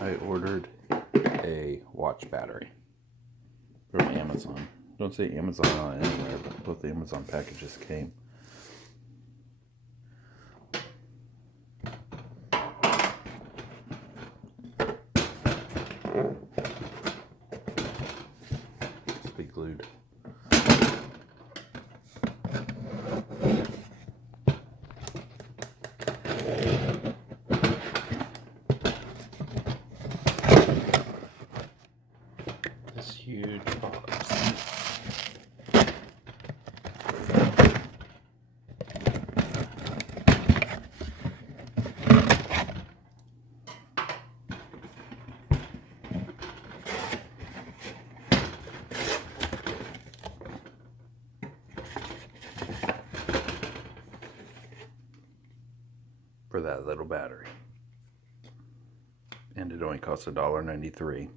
I ordered a watch battery from Amazon. Don't say Amazon on anywhere, but both the Amazon packages came. Must be glued. This huge box. For that little battery. And it only costs $1.93.